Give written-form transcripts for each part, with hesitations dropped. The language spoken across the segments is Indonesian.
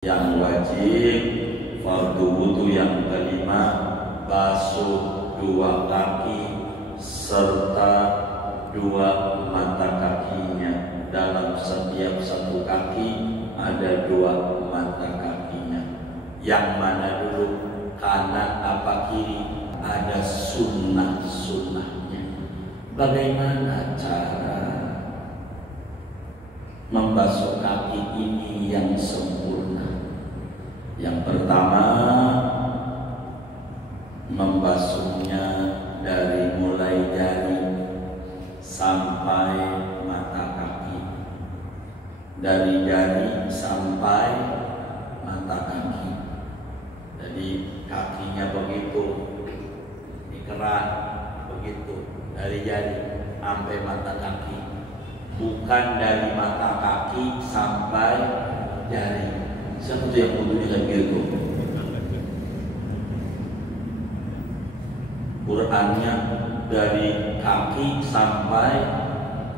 Yang wajib fardu wudu yang kelima, basuh dua kaki serta dua mata kakinya. Dalam setiap satu kaki ada dua mata kakinya. Yang mana dulu, kanan apa kiri? Ada sunnah-sunnahnya. Bagaimana cara membasuh kaki ini yang sempurna? Yang pertama, membasuhnya dari mulai jari sampai mata kaki, dari jari sampai mata kaki. Jadi kakinya begitu, dikerat begitu, dari jari sampai mata kaki, bukan dari mata kaki sampai jari. Siapa tuh yang wudunya kayak gitu? Qurannya dari kaki sampai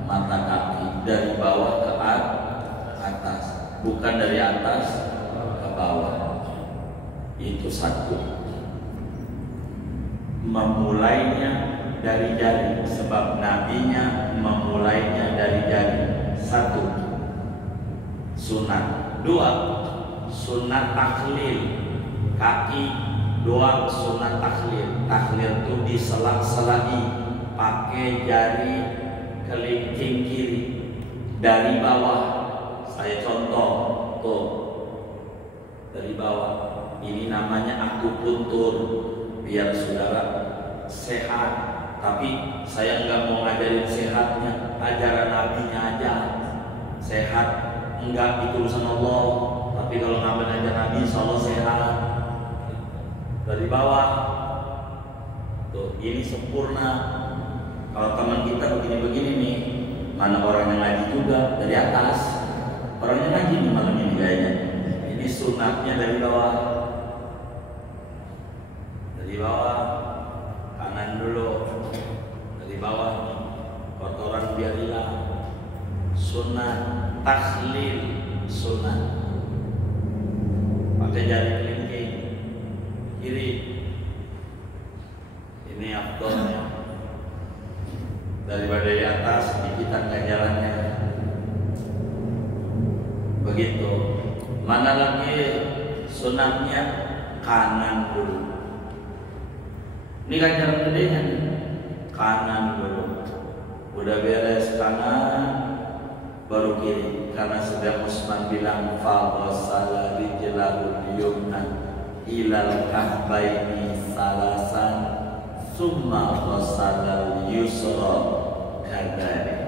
mata kaki, dari bawah ke atas, bukan dari atas ke bawah. Itu satu. Memulainya dari jari, sebab nabinya memulainya dari jari. Satu, sunat. Dua, sunat takhlil, kaki doang sunat takhlil. Takhlil itu diselak-selai pakai jari kelingking kiri dari bawah. Saya contoh tuh, dari bawah. Ini namanya akupuntur, biar saudara sehat. Tapi saya nggak mau ngajarin sehatnya, ajaran nabinya aja. Sehat enggak, itu urusan Allah. Tapi kalau ngambil aja Nabi, insya Allah sehat. Dari bawah tuh, ini sempurna. Kalau teman kita begini-begini nih, mana orang yang ngaji juga, dari atas. Orang yang ngaji nih malam ini kayaknya. Ini sunatnya dari bawah. Dari bawah, kanan dulu. Dari bawah nih, kotoran biar hilang. Sunat takhlil, sunat. Pakai jari kelingking kiri. Ini afdolnya, daripada di atas dikitan jalannya. Begitu. Mana lagi sunatnya? Kanan dulu. Ini kan cara gedenya nih. Kanan dulu. Udah beres kanan, baru kiri. Karena sudah Utsman bilang fa'asala rijlahul yumna ilal kahbaini salasan summa ghasalal yusra kadzalik.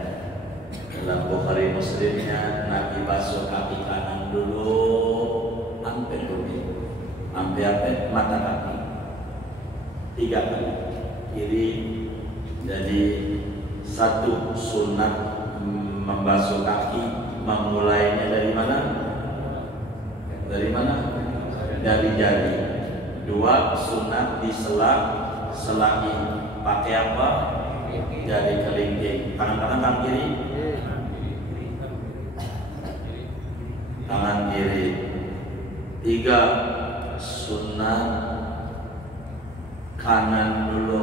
Dalam Bukhari Muslimnya, Nabi basuh kaki kanan dulu sampai begitu, sampai mata kaki 3 kali kiri. Jadi satu, sunat membasuh kaki. Memulainya dari mana? Dari mana? Dari jari. 2, sunat diselak-selaki. Pakai apa? Jari kelingking. Tangan kanan, tangan kiri. Tangan kiri. 3, sunat kanan dulu,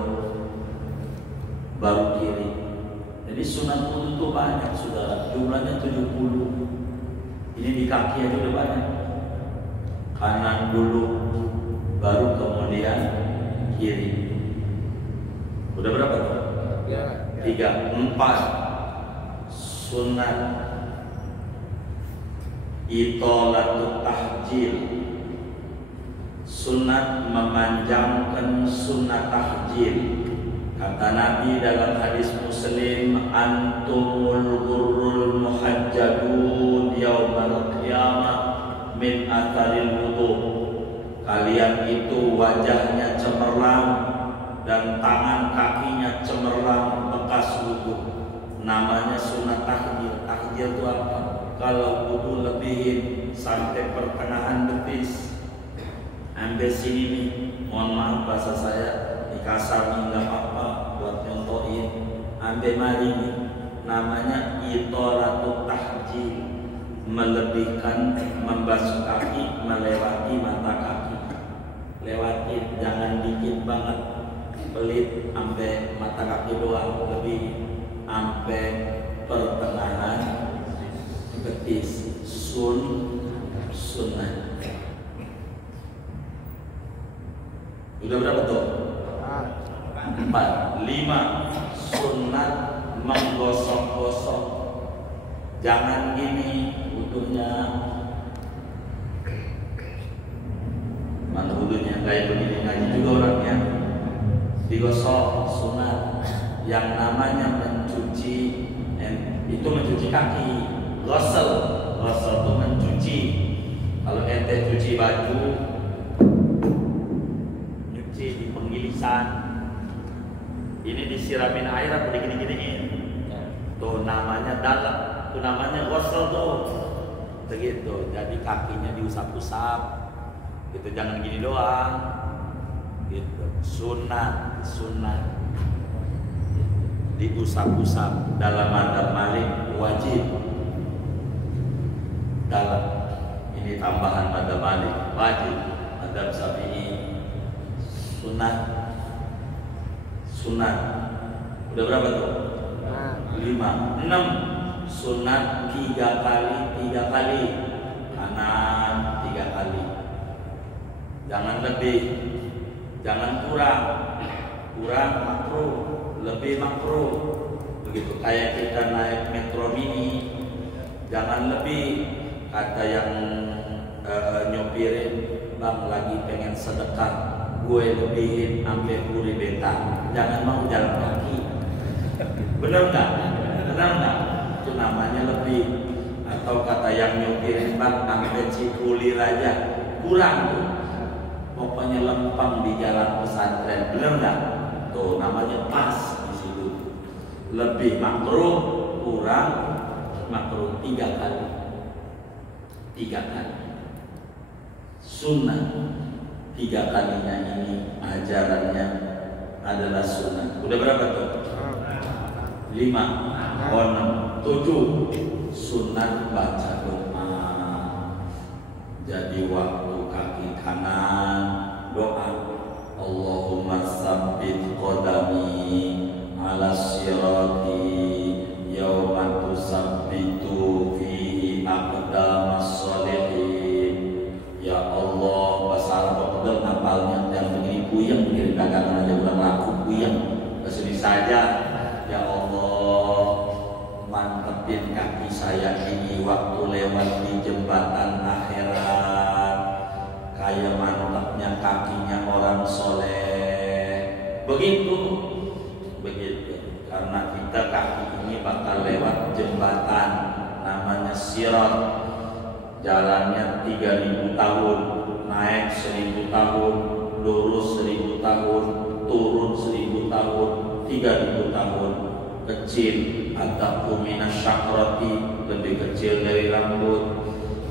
baru kiri. Jadi sunat wudu itu banyak, saudara. Jumlahnya 70. Ini di kaki aja udah banyak. Kanan dulu, baru kemudian kiri. Udah berapa tuh? 3, 4. Sunat itolatul tahjil. Sunat memanjangkan sunat tahjil. Kata Nabi dalam hadis Muslim, antumul ghurrul muhajjabun yaumal qiyamah min atharil wudu. Kalian itu wajahnya cemerlang dan tangan kakinya cemerlang bekas wudu. Namanya sunat tahjil. Tahjil itu apa? Kalau wudu lebihin sampai pertengahan betis, ambil sini nih, mohon maaf bahasa saya kasar nih, nggak apa-apa buat nyontohin. Ambil mari nih, namanya itolatul tahjil. melebihkan membasuh kaki melewati mata kaki. Lewatin, jangan dikit banget, pelit sampai mata kaki doang, lebih sampai pertengahan betis. Sunnah. Udah berapa tuh? 4. 5. Sunnah menggosok-gosok. Jangan gini wudhunya. Mana wudhunya kayak begini, ngaji juga orangnya. Digosok sunat. Yang namanya mencuci, itu mencuci kaki. Gosel itu mencuci. Kalau ente cuci baju, nyuci di penggilisan, ini disiramin air apa digini-giniin? Tuh namanya dalam, itu namanya gosel tuh. Begitu. Jadi kakinya diusap-usap. Gitu, jangan gini doang. Gitu. Sunat. Diusap-usap. Dalam madzhab Malik wajib. Dalam ini tambahan madzhab Malik wajib. Madzhab Syafi'i sunat. Udah berapa tuh? 5. 6. Sunat 3 kali. Kanan 3 kali. Jangan lebih, jangan kurang makruh, lebih makruh. Begitu kayak kita naik metro mini, jangan lebih. Kata yang nyopirin, bang lagi pengen sedekah, gue lebihin sampai puri beta, jangan mau jalan kaki. Bener nggak? Itu namanya lebih. Atau kata yang nyopirin, bang sampai Cipulir aja kurang tuh. Pokoknya lempeng di jalan pesantren, bener nggak? Tuh namanya pas di situ. Lebih makruh, kurang makruh 3 kali. Sunnah 3 kalinya ini ajarannya adalah sunnah. Udah berapa tuh? 5. 7. Sunnah baca doa. Jadi waktu kaki kanan doa, Allahumma sabbit qadami ala sirati yawma tusabbitu fihi aqdamas sholihin. Ya Allah, bahasa Arab betul ngapalnya, yang begini puyeng, begini dagangan aja udah laku puyeng. Kesini saja. Ya Allah, mantepin kaki saya ini waktu lewat di jembatan akhirat, kayak mantapnya kakinya orang soleh. Begitu. Karena kita kaki ini bakal lewat jembatan namanya sirat. Jalannya 3000 tahun, naik 1000 tahun, lurus 1000 tahun, turun 1000 tahun, 3000 tahun. Kecil, ataku minas syakrati, lebih kecil dari rambut.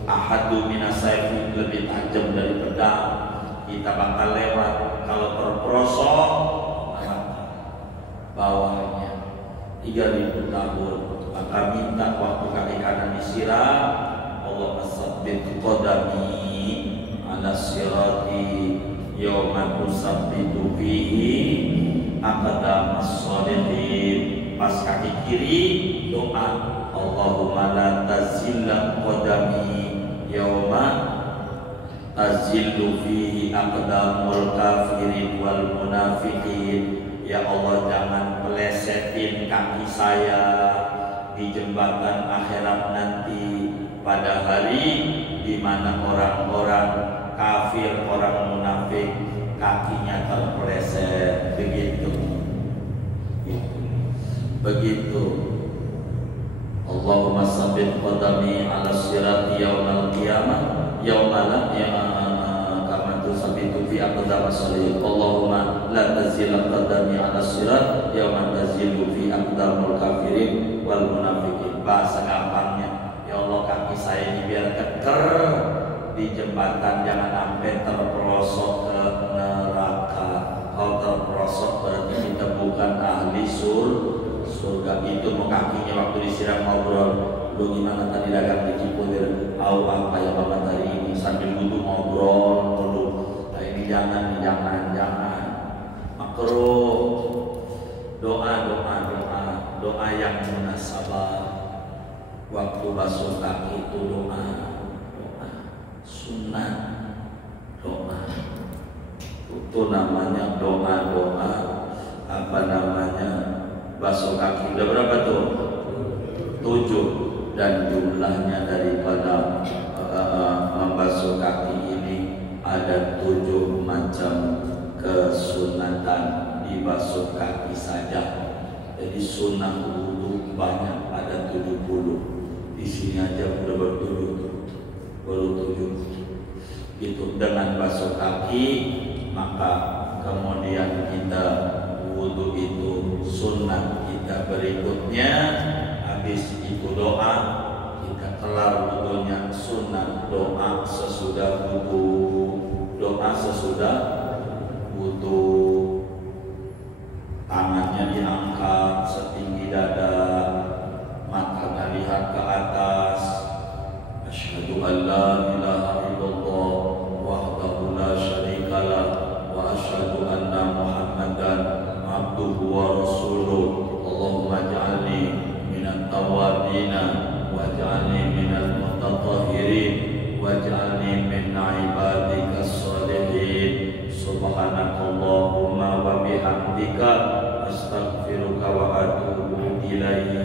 Ahadu minas sayfi, lebih tajam dari pedang. Kita bakal lewat. Kalau terperosok, bawahnya 3000 tahun. Maka minta waktu kaki kanan disiram, Allah sabbit qadami ala sirati yawma tusabbitu fihi aqdamas sholihin. Pas kaki kiri doa, Allahumma la tazilla qadami yawma tazillu fihi aqdamul kafirin wal munafiqin. Ya Allah, jangan pelesetin kaki saya di jembatan akhirat nanti, pada hari di mana orang-orang kafir, orang munafik kakinya terpeleset. Begitu. Allahumma sabbit qadami ala sirati yaumal qiyamah yaumala kama tusabbitu fi aqdamis sholihin. Allahumma la tazil qadami ala sirat yauma tazilu fi aqdamul kafirin wal munafiqin. Bahasa gampangnya, ya Allah, kaki saya ini biar keker di jembatan, jangan sampai terperosok ke neraka. Kalau terperosok berarti kita bukan ahli surga. Itu mau kakinya waktu disiram ngobrol, Udah gimana tadi dagang di Cipulir, awal kayak banget hari ini sambil butuh ngobrol dulu. Nah ini jangan makruh. Doa yang munasabah waktu basuh kaki itu doa sunnah, doa itu namanya doa apa namanya basuh kaki. Udah berapa tuh? 7, dan jumlahnya daripada membasuh kaki ini ada 7 macam kesunatan di basuh kaki saja. Jadi sunnah wudu banyak, ada 70. Di sini aja udah baru 7. Itu dengan basuh kaki, maka kemudian kita wudu itu sunnah kita berikutnya. Habis itu doa, kita kelar wudunya sunnah doa sesudah wudu. Tangannya diangkat setinggi dada, matanya lihat ke atas. Asyhadu an la ilaha illallah wahdahu la syarikalah wa asyhadu anna Muhammadan abduhu wa rasuluh. Allahumma ij'alni minat tawabina waj'alni minal mutatahhirin waj'alni min ibadikas sholihin. Subhanakallahumma wa bihamdika astaghfiruka wa atubu ilaik.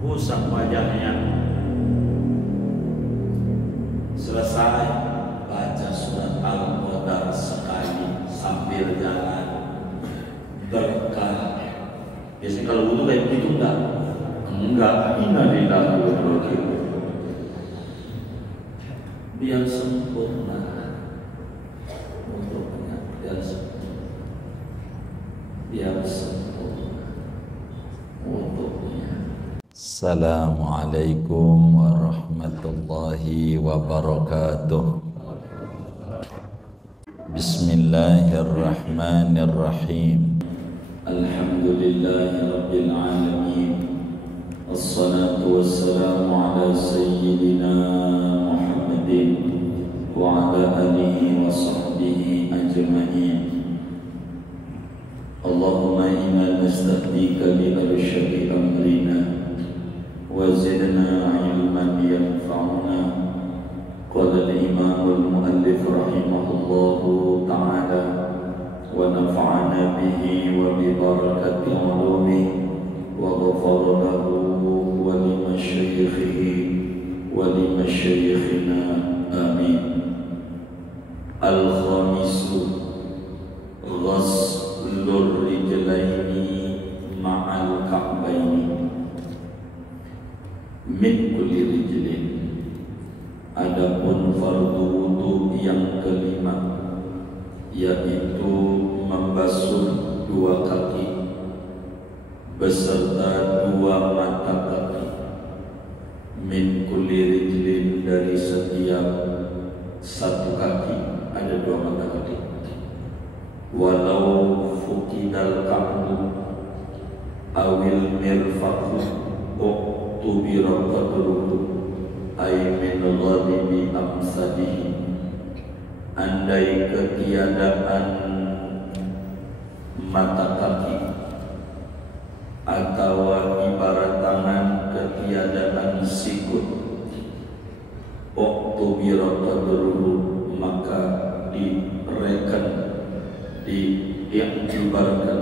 Usap wajahnya. Selesai baca surat Al-Qadar sekali sambil jalan, berkah. Biasanya kalau wudu kayak begitu enggak. Innalillahi wa inna ilaihi raji'un. Biar sempurna untuknya, biar sempurna untuknya. Assalamualaikum warahmatullahi wabarakatuh. Bismillahirrahmanirrahim. Alhamdulillahi rabbil alamin. Assalatu wassalamu ala sayyidina Muhammadin wa ala alihi wa sahbihi ajma'in. Allahumma inna nastahdika bi arsyadi amrina wa zidna ilman yanfa'una. Qala al-imam al-muallif rahimahullahu ta'ala wa nafa'ana bihi wa bi barakati ulumihi wa ghafara lahu wa li masyayikhihi wa li masyayikhina amin. Al-khamisu ghaslur rijlaini ma'al ka'baini min kulli rijlin. Adapun fardu wudu yang kelima, yaitu membasuh 2 kaki beserta 2 mata kaki. Min kulli rijlin, dari setiap 1 kaki ada 2 mata kaki. Walau fukidal ka'bu awil mirfaqu uktubira qadruhu ay min ghadibi amsadihi. Andai ketiadaan mata kaki atau ibarat tangan ketiadaan sikut, uktubira qadruhu, maka direken, diiktibarkan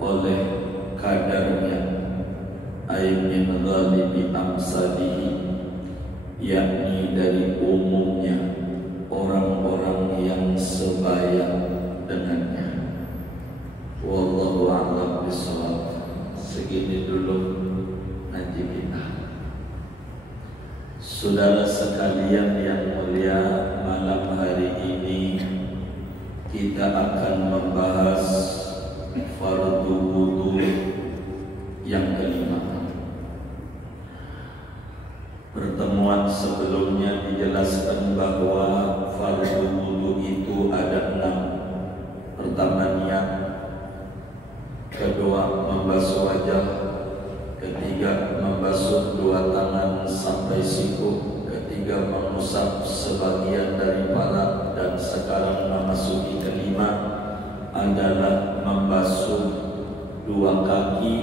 oleh kadarnya. Ay min ghalibi amsadihi, yakni dari umumnya orang-orang yang sebaya dengannya. Wallahu a'lam bishawab. Segini dulu ngaji kita. Saudara sekalian yang mulia, malam hari ini kita akan membahas fardu wudu yang kelima. Pertemuan sebelumnya dijelaskan bahwa fardu wudu itu ada 6. Pertama niat, kedua membasuh wajah, ketiga membasuh dua tangan sampai siku, ketiga mengusap sebagian dari kepala, dan sekarang memasuki kelima adalah membasuh dua kaki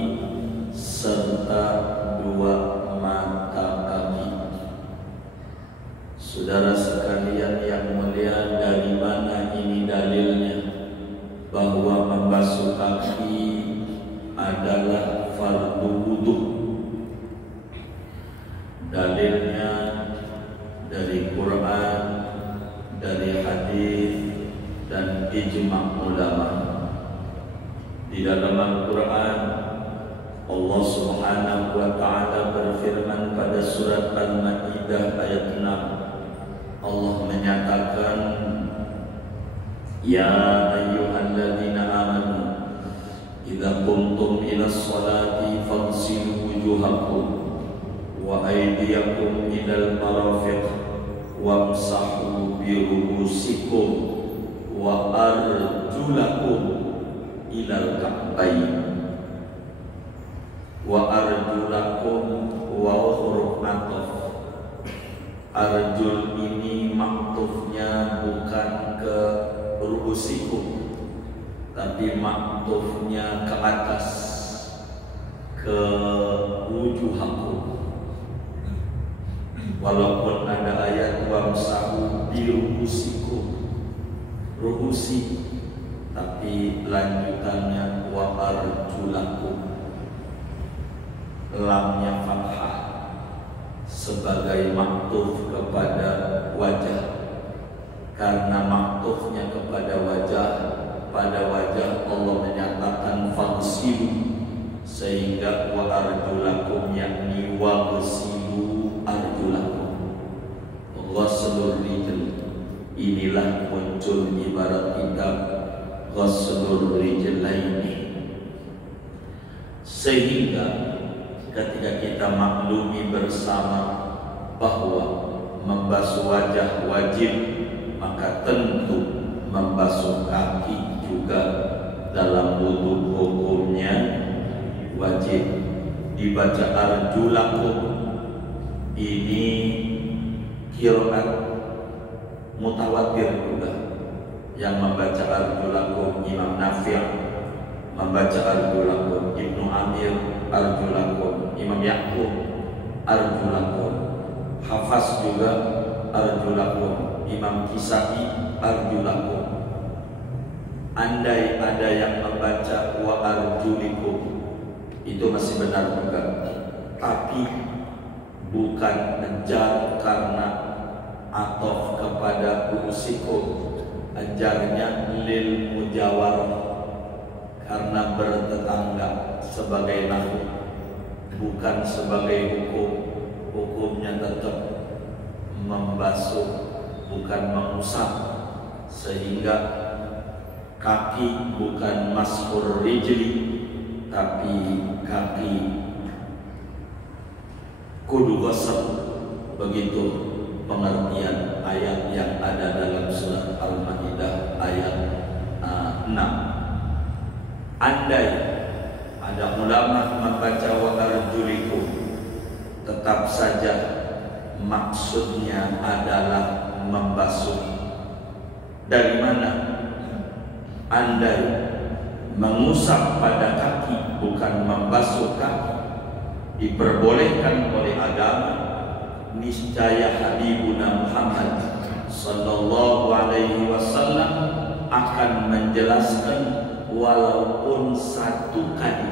serta dua mata kaki. Saudara sekalian yang mulia, dari mana ini dalilnya bahwa membasuh kaki adalah fardu wudu? Dalilnya dari Quran, dari hadis, dan ijma' ulama. Di dalam Al-Quran, Allah Subhanahu wa ta'ala berfirman pada surat Al-Ma'idah ayat 6. Allah menyatakan, Ya ayyuhalladzina amanu idza qumtum ila sholati faghsilu wujuhakum wa aydiyakum ilal marafiq wamsahu bi ru'usikum wa arjulakum ilal ka'bayn. Wa arjulakum wa huruf matuf. Arjul ini maktufnya bukan ke ru'usikum, tapi maktufnya ke atas, ke wujuhakum. Walaupun ada ayat wamsahu bi ru'usikum, ru'usi, tapi lanjutannya wa arjulakum, lamnya fathah sebagai maktuf kepada wajah. Karena maktufnya kepada wajah, pada wajah Allah menyatakan faghsilu, sehingga wa arjulakum yakni wa ghsilu arjulakum, ghaslur rijl. Inilah muncul ibarat kita ghaslur rijlaini. Sehingga ketika kita maklumi bersama bahwa membasuh wajah wajib, maka tentu membasuh kaki juga dalam wudu hukumnya wajib. Dibaca arjulakum ini qiraat mutawatir juga. Yang membaca arjulakum Imam Nafi', membaca arjulakum Ibnu Amir, arjulakum Imam Ya'qub, arjulakum Hafaz juga, arjulakum Imam Kisai, arjulakum. Andai ada yang membaca wa arjulikum, itu masih benar juga, tapi bukan menjar karena atof kepada usikum, ajarnya lil mujawarah, karena bertetangga sebagai nahu, bukan sebagai hukum. Hukumnya tetap membasuh, bukan mengusap. Sehingga kaki bukan mashur rijli, tapi kaki kudu ghusl. Begitu pengertian ayat yang ada dalam surat Al-Ma'idah ayat 6. Andai ada ulama membaca wa arjulikum, tetap saja maksudnya adalah membasuh. Dari mana? Andai mengusap pada kaki bukan membasuh kaki diperbolehkan oleh agama, niscaya Habibuna Muhammad sallallahu alaihi wasallam akan menjelaskan walaupun satu kali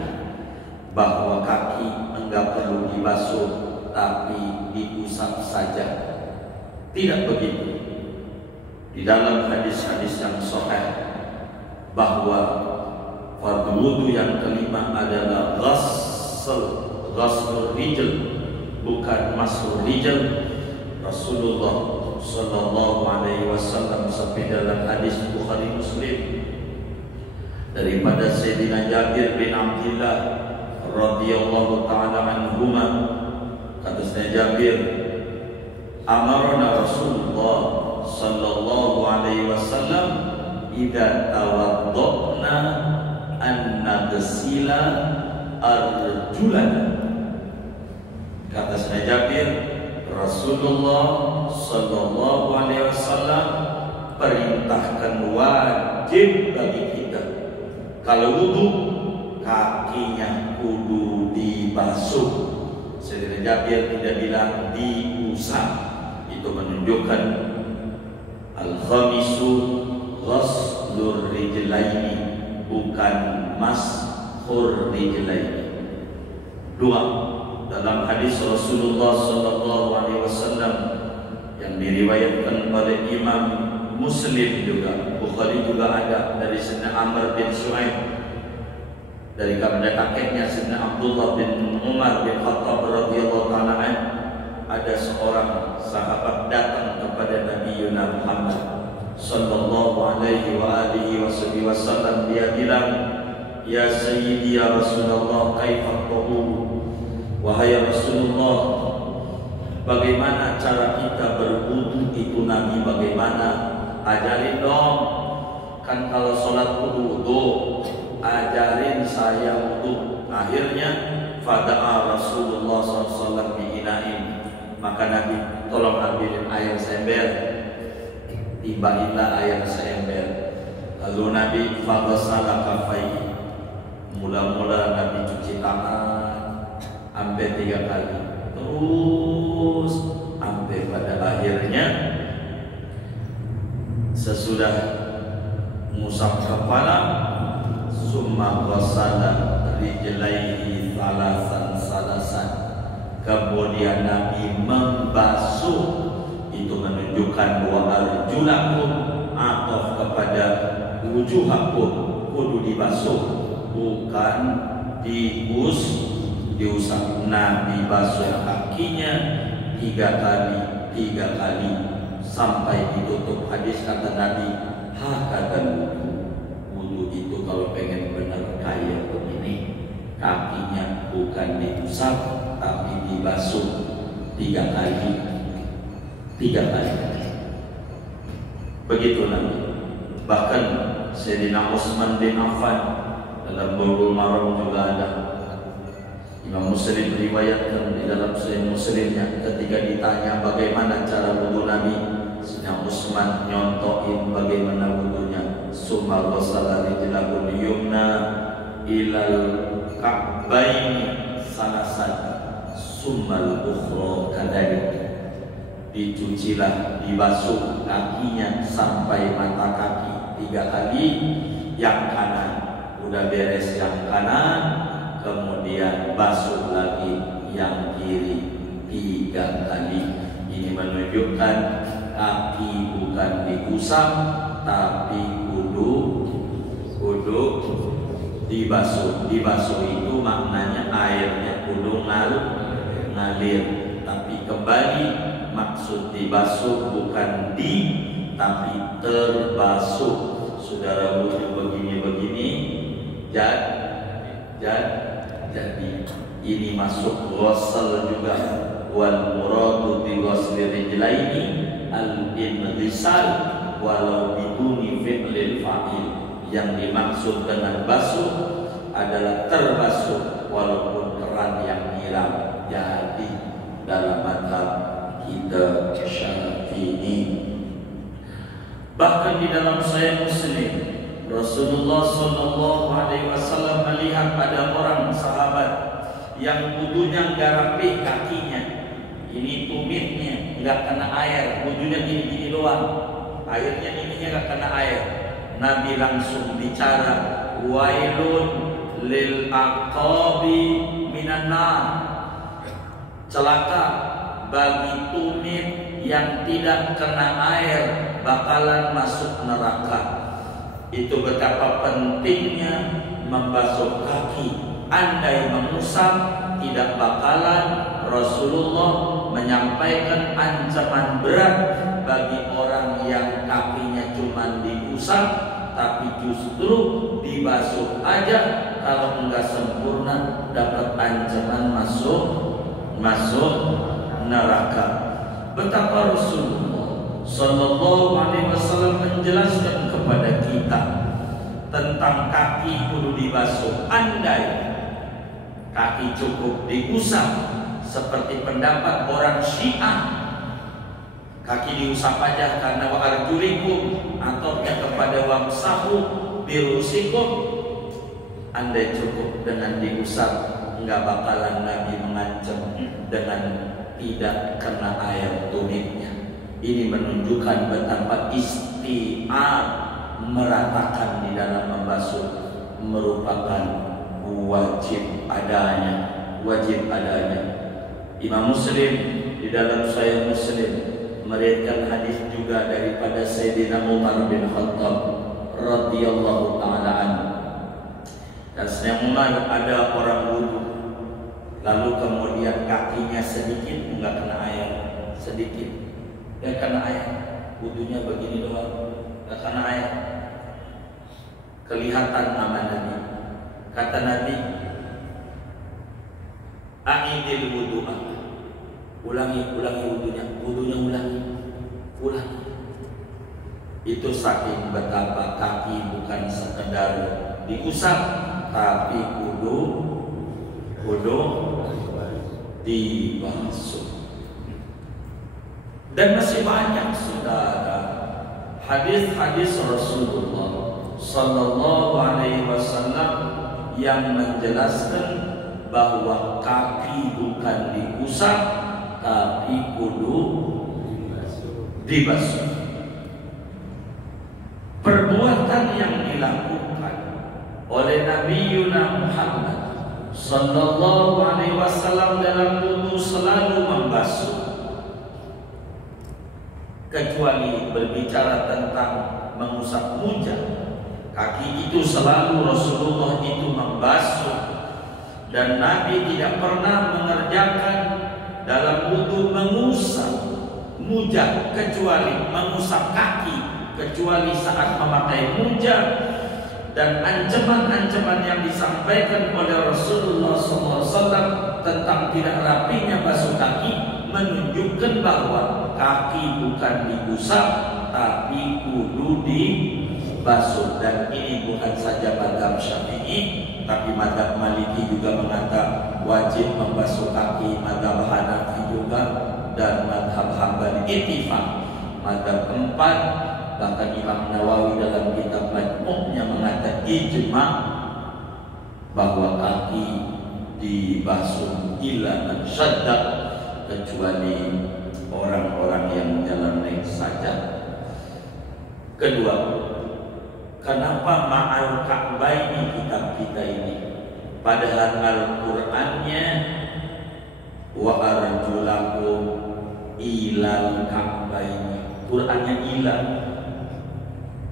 bahwa kaki enggak perlu dibasuh, tapi diusap saja. Tidak begitu. Di dalam hadis-hadis yang sahih bahwa fardu wudu yang kelima adalah ghaslur rijl, bukan mashur rijl. Rasulullah sallallahu alaihi wasallam sampai dalam hadis Bukhari Muslim daripada Sayyidina Jabir bin Abdullah radhiyallahu taala anhuma, kata Jabir, amarna Rasulullah sallallahu alaihi wasallam idza tawaddana an naghsila arjulana Kata Sayyidina Jabir, Rasulullah sallallahu alaihi wasallam perintahkan wajib bagi kita kalau wudu kakinya kudu dibasuh. Sayyidina Jabir tidak bilang diusap. Itu menunjukkan al-khamisu ghaslur rijlaini, bukan mashur rijlaini. Dua, dalam hadis Rasulullah sallallahu alaihi wasallam yang diriwayatkan oleh Imam Muslim juga, Bukhari juga ada, dari Sayyidina Amr bin Shu'aib, dari kepada kakeknya Sayyidina Abdullah bin Umar bin Khattab radhiyallahu ta'ala an, ada seorang sahabat datang kepada Nabi Muhammad sallallahu alaihi wa alihi wasallam. Dia bilang, ya Sayyidi ya Rasulullah, kaifa tahur? Wahai Rasulullah, bagaimana cara kita berwudu itu Nabi, bagaimana? Ajarin dong. Kan kalau sholat wudu, ajarin saya wudu. Akhirnya fada'a Rasulullah SAW bi'inain, maka Nabi tolong ambilin air seember, tibainlah air seember. Lalu Nabi faghsala kaffaihi, mula-mula Nabi cuci tangan hampir 3 kali, terus sampai pada akhirnya sesudah ngusap kepala, summa ghasala rijlaihi salasan, kemudian Nabi membasuh. Itu menunjukkan bahwa arjulakum ataf kepada wujuhakum, kudu dibasuh, bukan diusap. Nabi basuh kakinya 3 kali sampai ditutup. Hadis kata Nabi, hakatan wudu itu kalau pengen benar kayak begini, kakinya bukan diusap tapi dibasuh 3 kali. Begitu Nabi. Bahkan Sayyidina Utsman bin Affan dalam Bulughul Maram juga ada. Imam Muslim meriwayatkan di dalam Sahih Muslimnya, ketika ditanya bagaimana cara wudu Nabi, Sayyidina Utsman nyontohin bagaimana wudunya. Summa ghasala rijlahu yumna ilal ka'baini salasan summa al-ukhra kadalik. Dicucilah, dibasuh kakinya sampai mata kaki 3 kali. Yang kanan udah beres, yang kanan kemudian basuh lagi yang kiri 3 kali. Ini menunjukkan kaki bukan diusap tapi kudu dibasuh. Dibasuh itu maknanya airnya kudu ngalir. Tapi kembali, maksud dibasuh bukan tapi terbasuh. Saudara wudu begini jadi ini masuk ghusl juga. Wal muradu bi ghusli rijlaini al-inzal walau biduni fi'lil fa'il. Yang dimaksud dengan basuh adalah terbasuh walaupun keran yang hilang. Jadi dalam mazhab kita Syafi'i. Bahkan di dalam Sahih Muslim, Rasulullah sallallahu alaihi wasallam melihat ada orang sahabat yang wudunya enggak rapi kakinya. Ini tumitnya enggak kena air, wudunya gini-gini doang. Airnya ininya enggak kena air. Nabi langsung bicara, wailun lil aqabi minan nar. Celaka bagi tumit yang tidak kena air, bakalan masuk neraka. Itu betapa pentingnya membasuh kaki. Andai mengusap, tidak bakalan Rasulullah menyampaikan ancaman berat bagi orang yang kakinya cuma diusap, tapi justru dibasuh aja. Kalau enggak sempurna, dapat ancaman masuk neraka. Betapa Rasulullah sallallahu alaihi wasallam menjelaskan kepada kita tentang kaki kudu dibasuh. Andai kaki cukup diusap seperti pendapat orang Syiah, kaki diusap aja karena wa arjulikum, atau yang kepada wamsahu birusikum. Andai cukup dengan diusap, enggak bakalan Nabi mengancam dengan tidak kena air tumitnya. Ini menunjukkan betapa isti'ab, meratakan di dalam membasuh, merupakan wajib adanya. Imam Muslim di dalam Sahih Muslim meriwayatkan hadis juga daripada Sayyidina Umar bin Khattab radhiyallahu taala anhu. Dan Sayyidina Umar ada orang wudu, lalu kemudian kakinya sedikit enggak kena air, sedikit enggak kena air, wudunya begini doang, enggak kena air. Kelihatan aman Nabi. Kata Nabi, a'idil wudu'a, ulangi wudunya ulangi. Itu saking betapa kaki bukan sekedar diusap, tapi kudu dibasuh. Dan masih banyak saudara hadis-hadis Rasulullah sallallahu alaihi wasallam yang menjelaskan bahwa kaki bukan diusap tapi kudu dibasuh. Perbuatan yang dilakukan oleh Nabi Muhammad sallallahu alaihi wasallam dalam wudu selalu membasuh, kecuali berbicara tentang mengusap mujah. Kaki itu selalu Rasulullah itu membasuh. Dan Nabi tidak pernah mengerjakan dalam wudu mengusap mujah, kecuali mengusap kaki, kecuali saat memakai mujah. Dan ancaman-ancaman yang disampaikan oleh Rasulullah SAW tentang tidak rapinya basuh kaki menunjukkan bahwa kaki bukan diusap tapi kudu dibasuh. Dan ini bukan saja mazhab Syafi'i, tapi mazhab Maliki juga mengatakan wajib membasuh kaki, mazhab Hanafi juga, dan mazhab Hambali ittifaq. Mazhab keempat, bahkan Imam Nawawi dalam kitab Majmu'-nya mengatakan ijma' bahwa kaki dibasuh illa man syadda, kecuali orang-orang yang nyeleneh saja. Kedua, kenapa ma'al ka'baini kitab kita ini? Padahal Al-Qur'annya wa arjulakum ilal ka'baini, Qur'annya ila,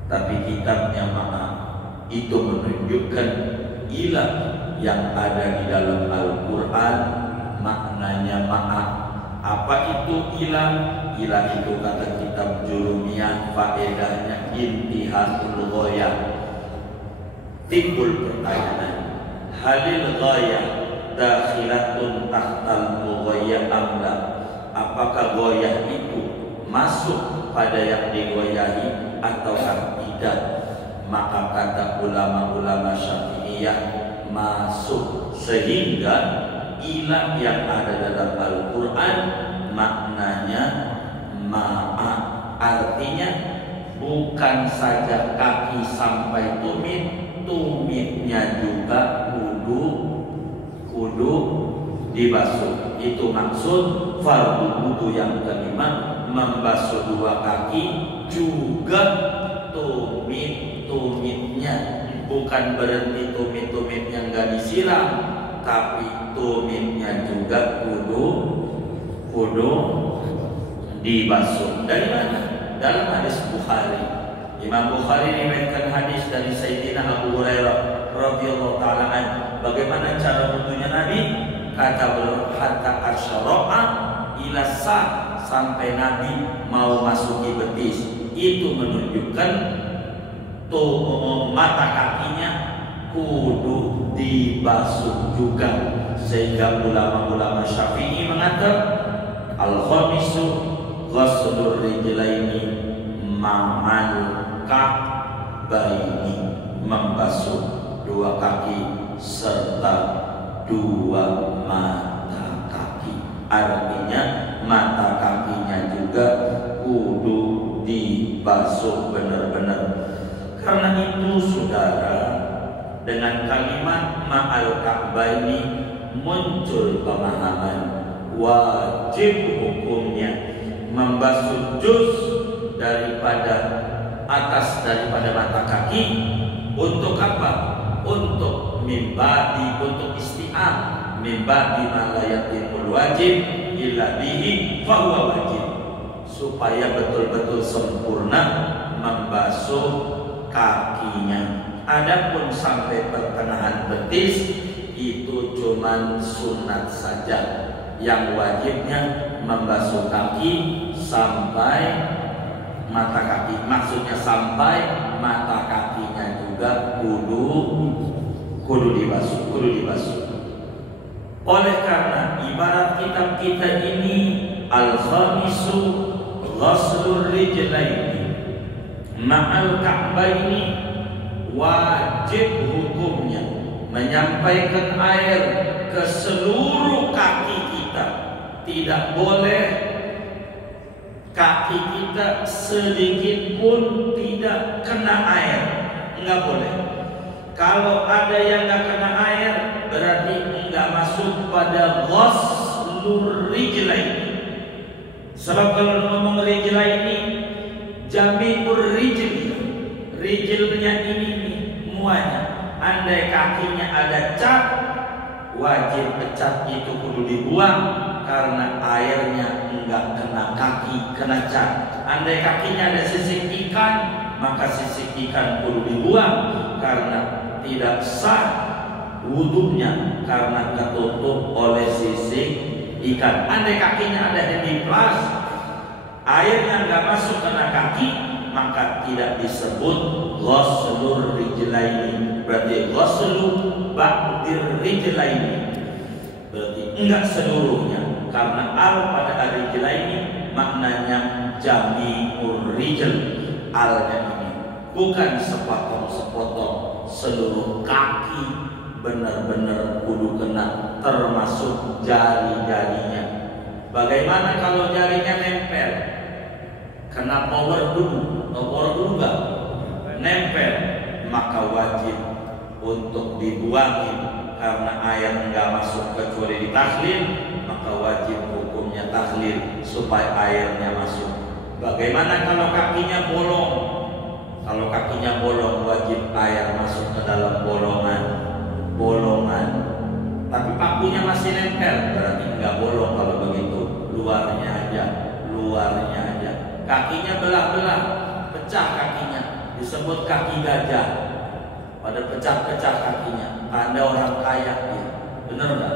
tapi kitabnya ma'a. Itu menunjukkan ila yang ada di dalam Al-Quran maknanya ma'a. Apa itu ila? Ila itu kata kitab Jurumiyah, faedahnya intihadul ghayah. Timbul pertanyaan, halil ghayah dakhilatun tahtal ghayah amla? Apakah ghayah itu masuk pada yang digoyahi atau tidak? Maka kata ulama-ulama Syafi'iyah masuk, sehingga ilah yang ada dalam Al-Quran maknanya ma'a, artinya bukan saja kaki sampai tumit, tumitnya juga kudu dibasuh. Itu maksud fardu wudu yang kelima, membasuh dua kaki juga tumitnya. Bukan berhenti tumit-tumitnya nggak disiram, tapi tumitnya juga kudu dibasuh. Dari mana? Dalam hadis Bukhari. Imam Bukhari meriwayatkan hadis dari Sayyidina Abu Hurairah radhiyallahu taala anhu. Bagaimana cara wudunya Nabi? Kata beliau, hatta asyara'a ila sa', sampai Nabi mau masuki betis. Itu menunjukkan mata kakinya kudu dibasuh juga. Sehingga ulama-ulama Syafi'i mengatakan al-khamisu ghaslur rijlaini ma'al ka'baini, membasuh dua kaki serta dua mata kaki. artinya mata kakinya juga kudu dibasuh benar-benar. Karena itu saudara, dengan kalimat ma'al ka'baini muncul pemahaman wajib hukumnya membasuh juz daripada atas daripada mata kaki. Untuk apa? Untuk mimbadi, untuk isti'ab, mimbadi malayatimul wajib illa bihi fahuwa wajib, supaya betul-betul sempurna membasuh kakinya. Adapun sampai pertengahan betis itu cuman sunat saja. Yang wajibnya membasuh kaki sampai mata kaki, maksudnya sampai mata kakinya juga kudu dibasuh. Oleh karena ibarat kitab kita ini al-khamisu ghaslur rijlaini ma'al ka'baini, wajib hukumnya menyampaikan air ke seluruh kaki kita. Tidak boleh kaki kita sedikit pun tidak kena air, enggak boleh. Kalau ada yang enggak kena air, berarti enggak masuk pada ghaslur rijlaini. Sebab kalau ngomong rijlaini, jami'ur rijli, rijilnya ini nih muanya. Andai kakinya ada cat, wajib cat itu kudu dibuang karena airnya enggak kena kaki, kena cat. Andai kakinya ada sisik ikan, maka sisik ikan kudu dibuang karena tidak sah wudunya karena ketutup oleh sisik ikan. Andai kakinya ada hemiplas, airnya enggak masuk kena kaki, maka tidak disebut ghaslur rijlaini. Berarti ghaslu ba'dir rijlaini, berarti enggak seluruhnya, karena al pada rijlaini maknanya jami'ur rijl. Alnya ini bukan sepotong-sepotong, seluruh kaki benar-benar kudu kena, termasuk jari-jarinya. Bagaimana kalau jarinya nempel? Kena power dulu enggak? Nempel, maka wajib untuk dibuangin karena air enggak masuk kecuali ditahlil, maka wajib hukumnya tahlil supaya airnya masuk. Bagaimana kalau kakinya bolong? Kalau kakinya bolong, wajib air masuk ke dalam bolongan. Tapi pakunya masih nempel, berarti enggak bolong. Kalau begitu, luarnya aja. Kakinya belah-belah, pecah kakinya, disebut kaki gajah. Pada pecah-pecah kakinya, tanda orang kaya ya. Benar nggak?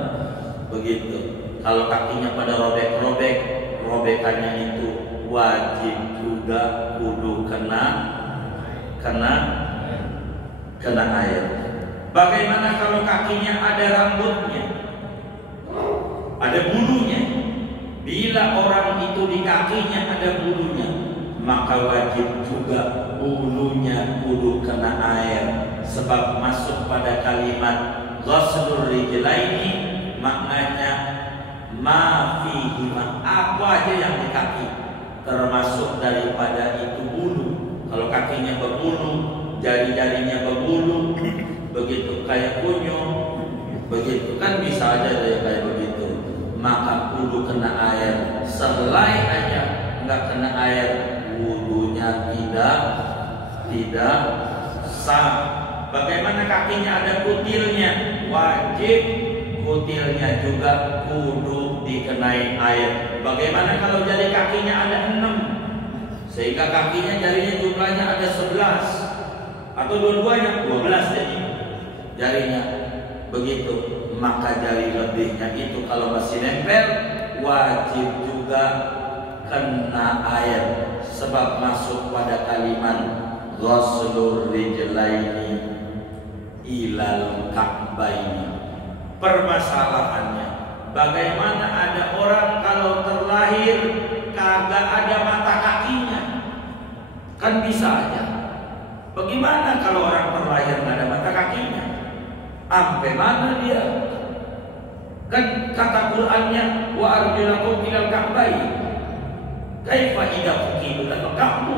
Begitu. Kalau kakinya pada robek-robek, robekannya itu wajib juga kudu kena air. Bagaimana kalau kakinya ada rambutnya, ada bulunya? Bila orang itu di kakinya ada bulunya, maka wajib juga bulunya kudu kena air. Sebab masuk pada kalimat ghaslur rijlaini, maknanya ma fihi ma, apa aja yang di kaki, termasuk daripada itu bulu. Kalau kakinya berbulu, jari-jarinya berbulu, begitu kayak kunyung, begitu kan bisa aja dia kayak begitu, maka kudu kena air. Selai aja nggak kena air, wudunya tidak sah. Bagaimana kakinya ada kutilnya, wajib kutilnya juga kudu dikenai air. Bagaimana kalau jari kakinya ada 6, sehingga kakinya jarinya jumlahnya ada 11, atau dua-duanya 12 jadi jarinya, begitu, maka jari lebihnya itu kalau masih nempel wajib juga kena air. Sebab masuk pada kalimat ghaslur rijlaini ilal ka'baini. Permasalahannya, bagaimana ada orang kalau terlahir kagak ada mata kakinya? Kan bisa aja. Bagaimana kalau orang terlahir nggak ada mata kakinya? Sampai mana dia? Kan kata Qur'annya wa arjulakum ilal ka'bayn. Kaifa idza fuqidul kamu?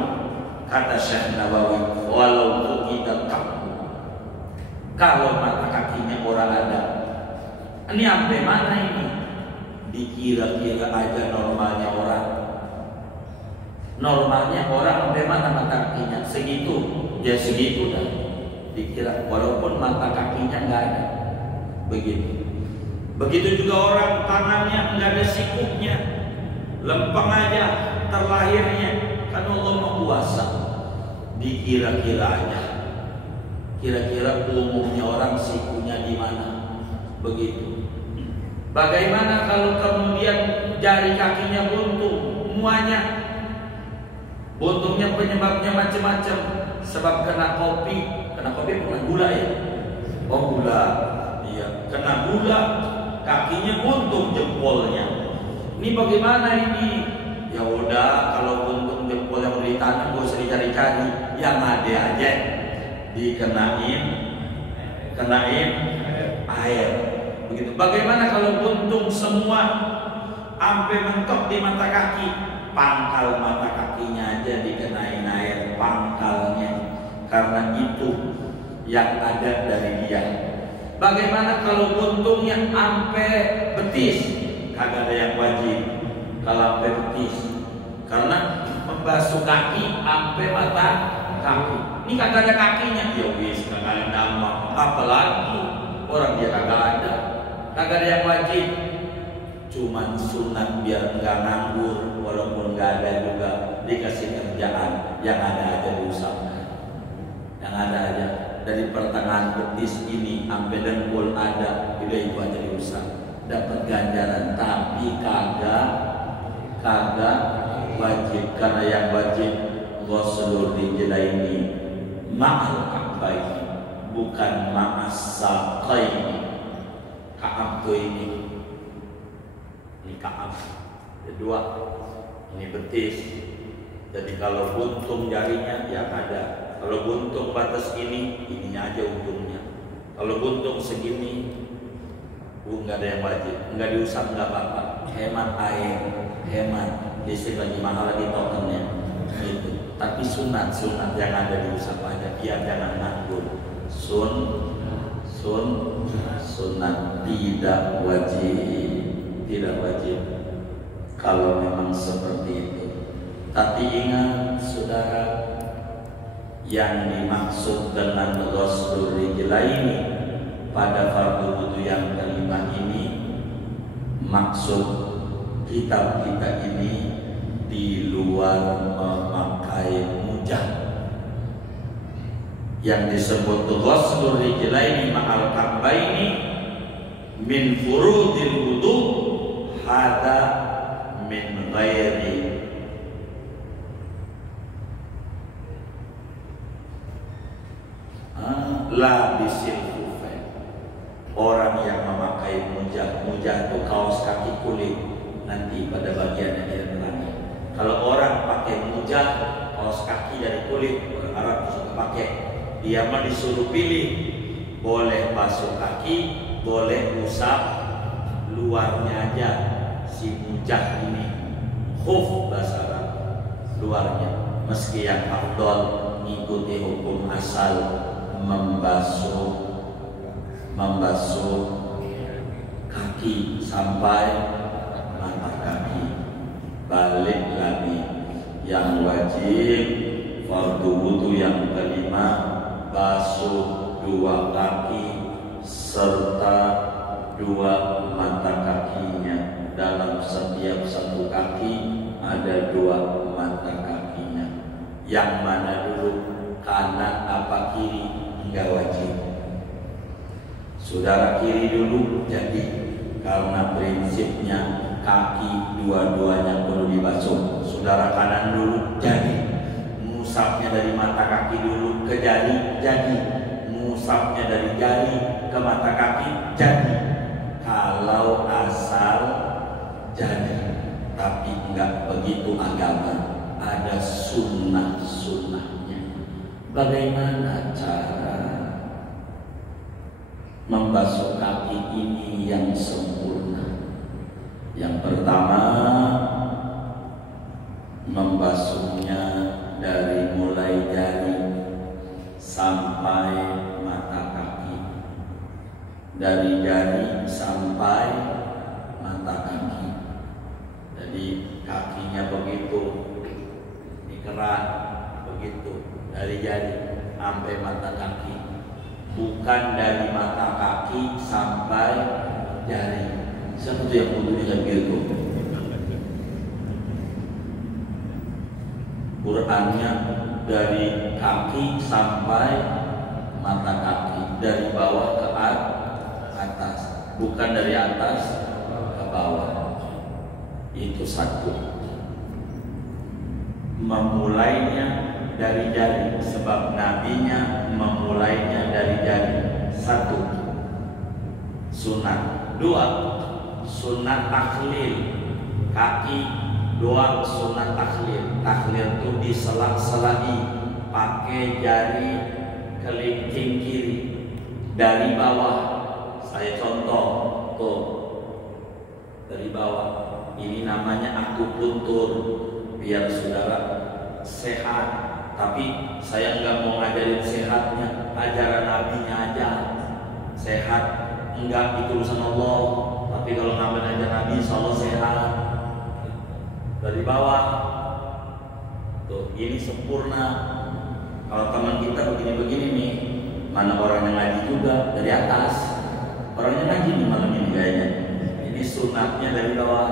Kata Syekh Nawawi, walau fuqidal kamu. Kalau mata kakinya orang ada, ini sampai mana ini? Dikira-kira aja normalnya orang. Normalnya orang sampai mana mata kakinya? Segitu, ya segitu dah. Dikira walaupun mata kakinya nggak ada, begitu. Begitu juga orang tangannya nggak ada sikupnya, lempeng aja terlahirnya. Kan Allah Maha Kuasa. Dikira-kira aja. Kira-kira umumnya orang sikunya di mana? Begitu. Bagaimana kalau kemudian jari kakinya buntung, semuanya? Buntungnya penyebabnya macam-macam. Sebab kena kopi kena gula ya. Oh gula, iya. Kena gula, kakinya buntung jempolnya. Ini bagaimana ini? Ya udah, kalau buntung jempol yang udah ditanam gak usah dicari-cari, yang ada aja dikenain air. Begitu. Bagaimana kalau buntung semua sampai mentok di mata kaki? Pangkal mata kakinya aja dikenain air, pangkalnya. Karena itu yang ada dari dia. Bagaimana kalau buntungnya sampai betis? Kagak ada yang wajib kalau sampai betis. Karena membasuh kaki sampai mata kaki. Ini kagak ada kakinya. Ya wis, kagak ada nama. Apalagi orang dia kagak ada. Kagak ada yang wajib. Cuman sunat biar enggak nganggur, walaupun enggak ada juga dikasih kerjaan, yang ada aja diusahakan. Yang ada aja dari pertengahan betis ini sampai dengkul ada, udah itu aja diusah, dapat ganjaran. Tapi kagak wajib, karena yang wajib ghuslul rijlaini ma'al ka'baini, bukan ma'as saqaini. Ka'ab tuh ini ka'ab kedua, ini betis. Jadi kalau buntung jarinya ya ada. Kalau buntung batas ini, ininya aja ujungnya. Kalau buntung segini, nggak ada yang wajib, nggak diusap, nggak apa-apa. Hemat air, hemat. Listrik lagi mahal lagi tokennya, gitu. Tapi sunat yang ada diusap aja, biar jangan nganggur. Sunat tidak wajib kalau memang seperti itu. Tapi ingat saudara, yang dimaksud dengan ghuslul rijlaini pada fardu wudu yang kelima ini, maksud kita ini di luar memakai mujah. Yang disebut ghuslul rijlaini ma'al ka'baini min furudil wudu hada min ghairi labisil kufain. Orang yang memakai mujah itu kaos kaki kulit, nanti pada bagian yang dia terangi. Kalau orang pakai mujah kaos kaki dari kulit, orang Arab suka pakai, dia mah disuruh pilih, boleh basuh kaki, boleh usap luarnya aja. Si mujah ini khuf bahasa Arab, luarnya. Meski yang afdal mengikuti hukum asal membasuh kaki sampai mata kaki. Balik lagi, yang wajib fardu wudu yang kelima, basuh dua kaki serta dua mata kakinya. Dalam setiap satu kaki ada dua mata kakinya. Yang mana dulu, kanan apa kiri? Enggak wajib. Saudara kiri dulu, jadi karena prinsipnya kaki dua-duanya perlu dibasuh. Saudara kanan dulu, jadi musapnya dari mata kaki dulu ke jari, jadi musapnya dari jari ke mata kaki, jadi. Kalau asal jadi, tapi enggak begitu agama, ada sunnah-sunnahnya. Bagaimana cara membasuh kaki ini yang sempurna. Yang pertama, membasuhnya dari mulai jari sampai mata kaki, dari jari sampai mata kaki. Jadi kakinya begitu, ini kerat begitu, dari jari sampai mata kaki, bukan dari mata kaki sampai jari. Siapa tuh yang butuhnya begitu? Qurannya dari kaki sampai mata kaki, dari bawah ke atas, bukan dari atas ke bawah. Itu satu. Memulainya dari jari, sebab nabinya memulainya dari jari. Satu, sunat. Dua, sunat takhlil, kaki doang sunat takhlil. Takhlil itu diselak-selai pakai jari kelingking kiri dari bawah. Saya contoh tuh, dari bawah. Ini namanya akupuntur, biar saudara sehat. Tapi saya nggak mau ngajarin sehatnya, ajaran nabinya aja. Sehat enggak, itu urusan Allah. Tapi kalau ngambil ajaran nabi, insya Allah sehat. Dari bawah tuh, ini sempurna. Kalau teman kita begini-begini nih, mana orang yang ngaji juga dari atas, orangnya ngaji nih malam ini kayaknya. Ini sunatnya dari bawah.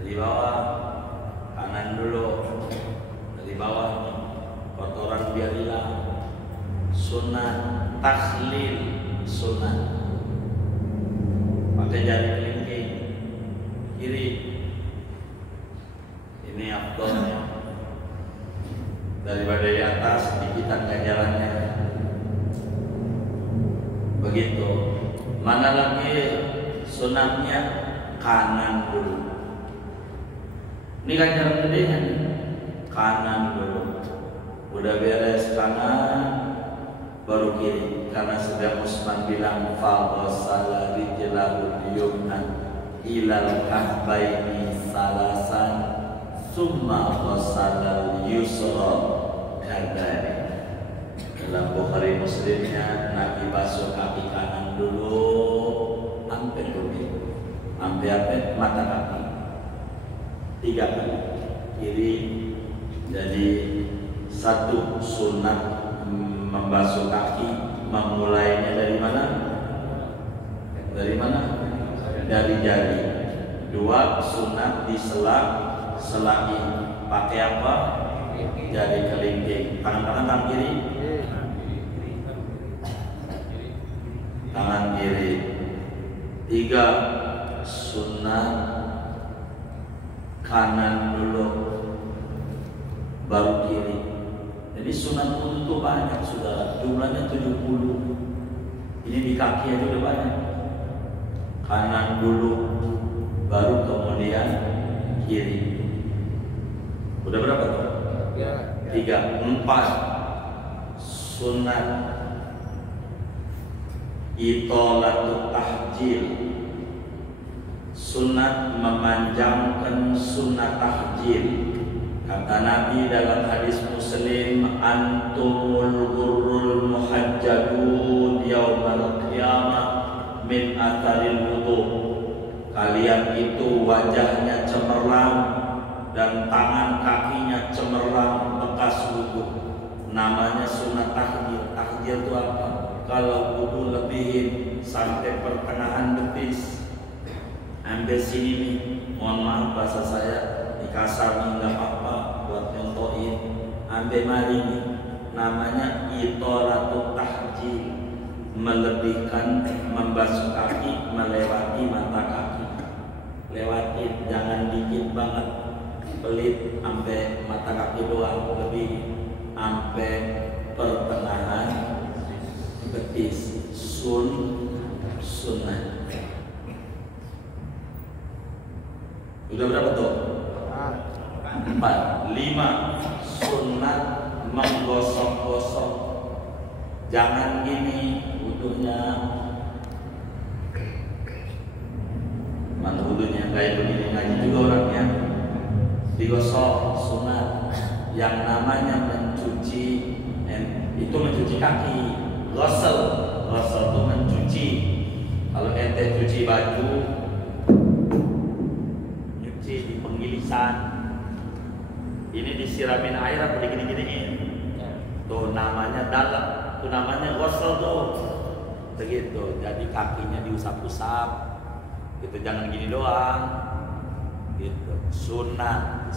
Dari bawah, kanan dulu, dari bawah nih, kotoran biar hilang. Sunat takhlil, sunat pakai jari kelingking kiri. Ini afdolnya daripada di atas dikitan jalannya. Begitu. Mana lagi sunatnya? Kanan dulu. Ini kan cara gedenya nih. Kanan dulu. Udah beres kanan, baru kiri. Karena sudah Usman bilang faghassala rijlahu yumna ilal kahbaini salasan summa ghassala yusra kadari. Dalam Bukhari Muslimnya, Nabi basuh kaki kanan dulu sampai begitu, sampai mata kaki 3 kali kiri. Jadi satu, sunat membasuh kaki memulainya dari mana? Dari mana? Dari jari. 2, sunat diselak-selaki pakai apa? Jari kelingking. Tangan kiri. Tangan kiri. 3, sunat kanan dulu, baru kiri. Jadi sunat wudhu itu banyak sudah, jumlahnya 70. Ini di kaki aja udah banyak. Kanan dulu, baru kemudian kiri. Udah berapa tuh? 3, 4. Sunat itolatul tahjil, sunat memanjangkan sunat tahjil. Kata Nabi dalam hadis Muslim, antumul ghurrul muhajjabun yaumal qiyamah min atharil wudu. Kalian itu wajahnya cemerlang dan tangan kakinya cemerlang bekas wudu. Namanya sunat tahjil. Tahjil itu apa? Kalau wudu lebihin sampai pertengahan betis, ambil sini nih, mohon maaf bahasa saya dikasar nih, nggak apa-apa buat nyontohin. Ambil mari nih, namanya itolatul tahjil, melebihkan membasuh kaki melewati mata kaki. Lewatin, jangan dikit banget, pelit sampai mata kaki doang, lebih sampai pertengahan betis. Sunnah. Udah berapa tuh? 4. 5. Sunnat menggosok-gosok. Jangan gini, wudhunya. Mana wudhunya kayak begini ngaji juga orangnya. Digosok sunat. Yang namanya mencuci itu mencuci kaki. Gosel itu mencuci. Kalau ente cuci baju, nyuci di penggilisan, ini disiramin air apa digini-giniin? Tuh namanya dalam, tuh namanya gosel tuh. Begitu, jadi kakinya diusap-usap, gitu, jangan gini doang, gitu. Sunat,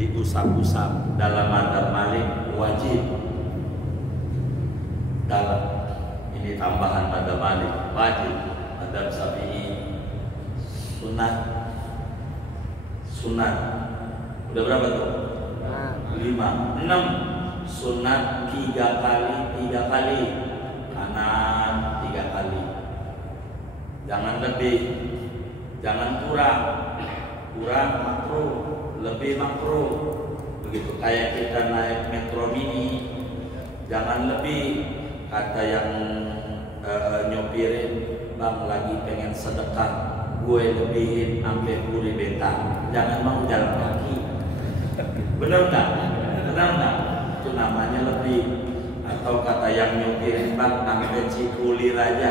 diusap-usap. Dalam madzhab Malik wajib. Dalam ini tambahan madzhab Malik wajib. Madzhab Syafi'i sunat. Udah berapa tuh? 5. 6. Sunat 3 kali. Kanan 3 kali. Jangan lebih, jangan kurang makruh, lebih makruh. Begitu kayak kita naik metro mini, jangan lebih. Kata yang nyopirin, bang lagi pengen sedekah, gue lebihin sampai puri beta, jangan mau jalan kaki. Bener nggak? Itu namanya lebih. Atau kata yang nyopirin, bang sampai Cipulir aja,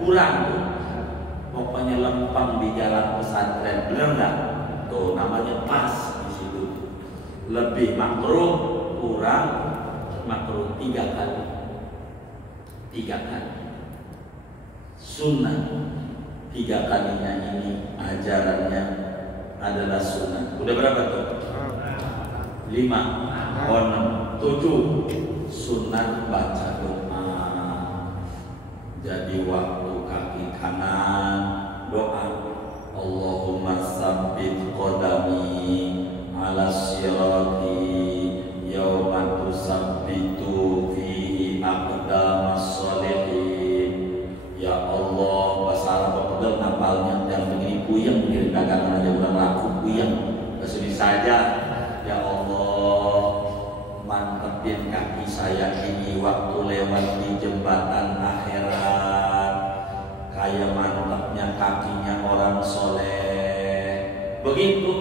kurang tuh. Pokoknya lempeng di jalan pesantren, bener nggak? Tuh namanya pas di situ. Lebih makruh, kurang makruh 3 kali. 3 kali. Sunnah 3 kalinya ini ajarannya adalah sunnah. Udah berapa tuh? 5. 7. Sunnah baca doa. Jadi waktu kaki kanan doa, Allahumma sabbit qadami ala sirati yawma tusabbitu fihi aqdamas sholihin. Ya Allah, bahasa Arab betul napalnya, yang begini puyeng mengirim dagangan aja udah laku puyeng. Kesini saja, ya Allah, mantepin kaki saya ini waktu lewat di jembatan akhirat, kayak mantapnya kakinya orang soleh. Begitu.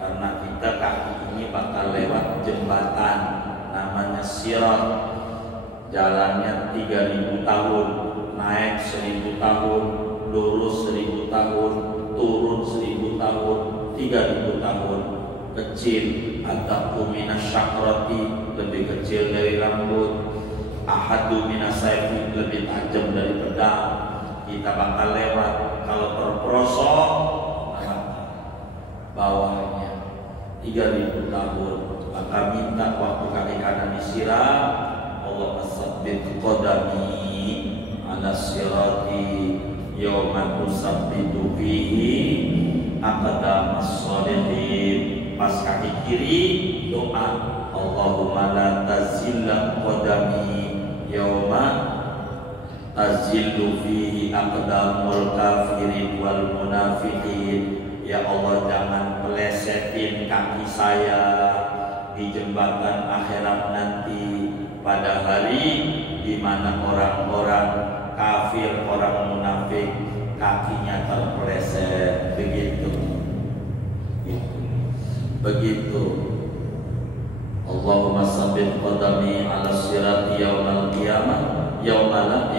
Karena kita kaki ini bakal lewat jembatan namanya sirat. Jalannya 3000 tahun, naik 1000 tahun, lurus 1000 tahun, turun 1000 tahun, 3000 tahun. Kecil, ataku minas syakrati, lebih kecil dari rambut. Ahadu minas saifi, lebih tajam dari pedang. Kita bakal lewat. Kalau terperosok, bawahnya 3000 tahun. Maka minta waktu kaki kanan disiram, Allah sabbit qadami ala sirati yawma tusabbitu fihi aqdamas sholihin. Pas kaki kiri doa, Allahumma la tazilla qadami yawma tazillu fihi aqdamul kafirin wal munafiqin. Ya Allah, jangan pelesetin kaki saya di jembatan akhirat nanti, pada hari di mana orang-orang kafir, orang munafik kakinya terpeleset. Begitu. Allahumma sabbit qadami ala sirati yaumal qiyamah yaumala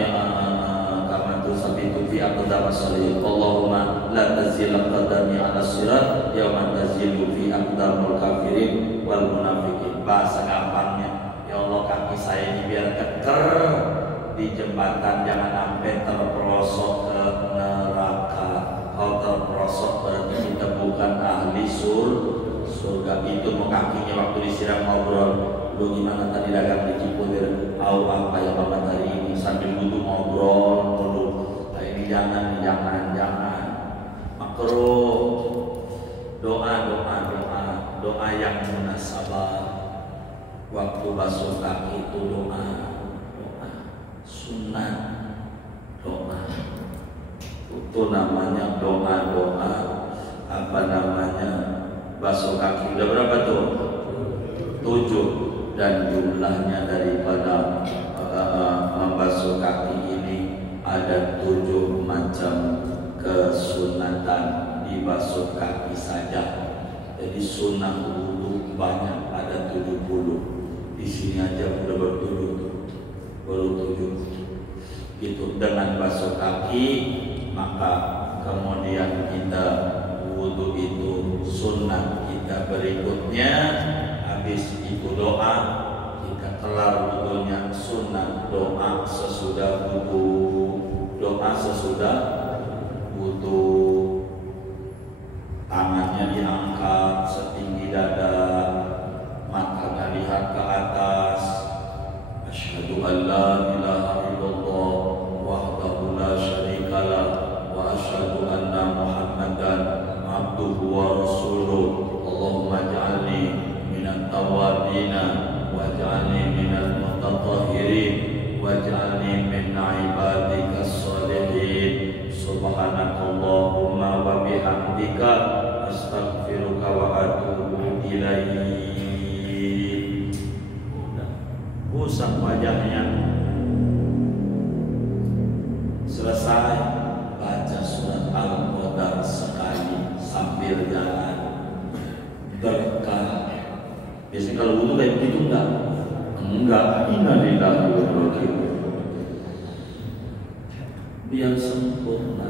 kama tusabbitu fi aqdamis sholihin. Allahumma la tazil qadami ala sirat yauma tazilu fi aqdamul kafirin wal munafiqin. Bahasa gampangnya, ya Allah, kaki saya ini biar keker di jembatan, jangan sampai terperosok ke neraka. Kalau terperosok berarti kita bukan ahli surga. Itu mau kakinya waktu disiram ngobrol, lu gimana tadi dagang di Cipulir, au apa ya bapak hari ini, sambil butuh ngobrol dulu. Nah, ini jangan makruh. Doa yang munasabah waktu basuh kaki itu doa sunnah, itu namanya doa apa namanya basuh kaki. Udah berapa tuh? 7. Dan jumlahnya daripada basuh kaki saja. Jadi sunnah wudu banyak, ada 70. Di sini aja udah baru 7. Itu dengan basuh kaki, maka kemudian kita wudu itu sunnah kita berikutnya. Habis itu doa, kita kelar wudunya sunnah doa sesudah wudu, tangannya diangkat setinggi dada, matanya lihat ke atas. Asyhadu an la ilaha illallah wahdahu la syarikalah wa asyhadu anna Muhammadan abduhu wa rasuluh. Allahumma ij'alni minat tawabina waj'alni minal mutatahhirin waj'alni min ibadika sholihin. Subhanakallahumma wa bihamdika astaghfiruka wa atubu ilaik. Usap wajahnya. Selesai baca surat Al-Qadar sekali sambil jalan, berkah. Biasanya kalau wudu kayak begitu enggak. Innalillahi wa inna ilaihi raji'un. Biar sempurna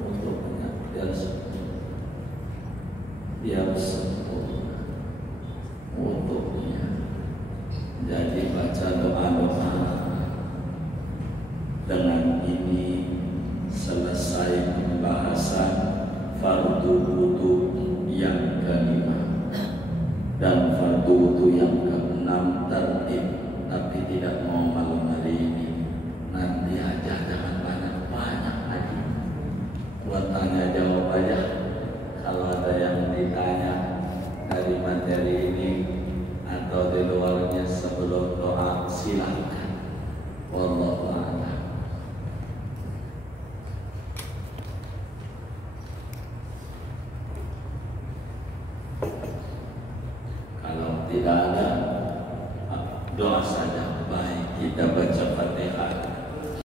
untuknya, biar sempurna untuknya. Jadi baca doa-doa. Dengan ini selesai pembahasan fardu wudu yang kelima dan fardu wudu yang keenam tertib, tapi tidak mau malam hari ini. Nanti aja, jangan banyak lagi. Buat tanya jawab aja. Kalau ada yang ditanya dari materi ini atau di luarnya sebelum doa, silakan. Wallahu a'lam. Kalau tidak ada, doa saja. Baik, kita baca Fatihah.